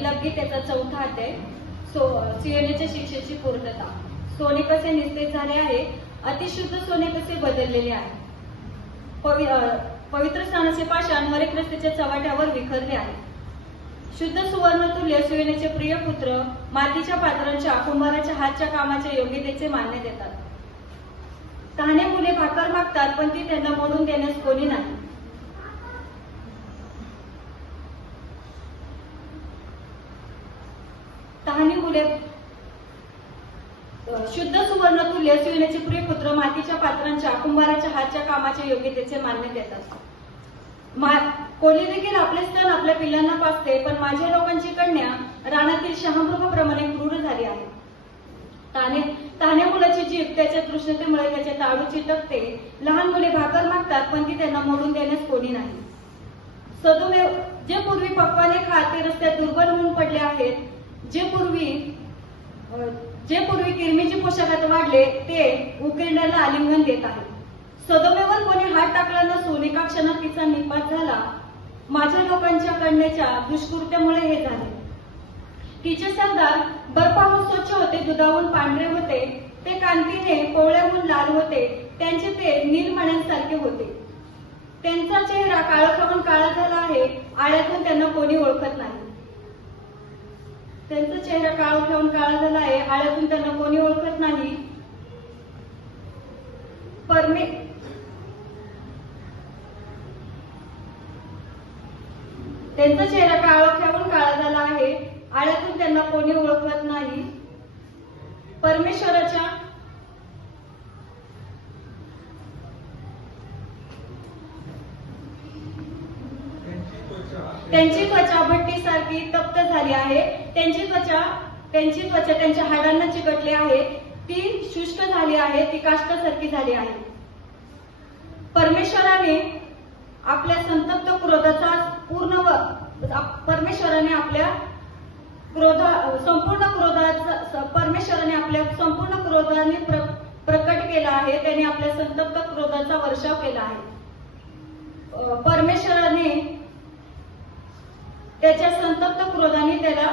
विलग गीतेचा 4था अध्याय सियोनीच्या शिक्षेची पूर्तता। सोने कसे निस्तेज झाले आहे, अतिशुद्ध सोने कसे बदललेले आहे। पवित्र स्थानाचे पाषाण हरेक रस्त्याच्या चव्हाट्यावर विखरले आहे। शुद्ध सुवर्णतुल्य सियोनीचे प्रिय पुत्र मातीच्या पात्रांच्या कुंभाराच्या हातच्या कामाच्या योग्यतेचे मान्य देतात। तहाने मुले भाकर मागतात, पण ती त्यांना मोडून देण्यास कोणी नाही। तहाने मुले शुद्ध सुवर्णतुल्य सियोनीचे प्रिय पुत्र मातीच्या पात्रांच्या कुंभाराच्या हातच्या कामाच्या योग्यतेचे मान्य देतात। कोली देखील आपले स्तन आपल्या पिल्लांना पाजते, पण माझ्या लोकांची कन्या रानातील शहामृगाप्रमाणे क्रूर झाली आहे। तान्या मुलाची जीभ त्याच्या तृष्णतेमुळे त्याच्या ताडू चिटकते। लहान मुले भाकर मागतात, पण ती त्यांना मोडून देण्यास कोणी नाही। सदोमे जे पूर्वी पक्वाने खात ते रस्त्यात दुर्बल होऊन पडले आहेत। जे पूर्वी किरमीची पोशाखात वाढले ते उकिरड्याला आलिंगन देत आहे। सदोमेवर कोणी हात टाकला नसून एका क्षणात तिचा निपात झाला। माझ्या लोकांच्या कन्येच्या दुष्कृत्यामुळे हे झाले। तिचे सरदार बर्फाहून स्वच्छ होते, दुधाहून पांढरे होते, ते कांतीने कोवळ्याहून लाल होते, त्यांचे ते नीलमण्यांसारखे होते। त्यांचा चेहरा काळा खाऊन काळा झाला आहे, आळ्यातून त्यांना कोणी ओळखत नाही। त्यांचा चेहरा काळा खाऊन काळा झाला आहे, आळ्यातून त्यांना कोणी ओळखत नाही। त्यांचा चेहरा काळा खाऊन काळा झाला आहे, आळ्यातून त्यांना कोणी ओळखत नाही। परमेश्वराच्या त्यांची त्वचा भट्टीसारखी तप्त झाली आहे। त्यांची त्वचा त्यांच्या हाडांना चिकटली आहे, ती शुष्क झाली आहे, ती काष्ठासारखी झाली आहे। परमेश्वराने आपल्या संतप्त क्रोधाचा संपूर्ण क्रोधाने प्रकट केला आहे। त्याने आपल्या संतप्त क्रोधाचा वर्षाव केला आहे। परमेश्वराने त्याच्या संतप्त क्रोधाने त्याला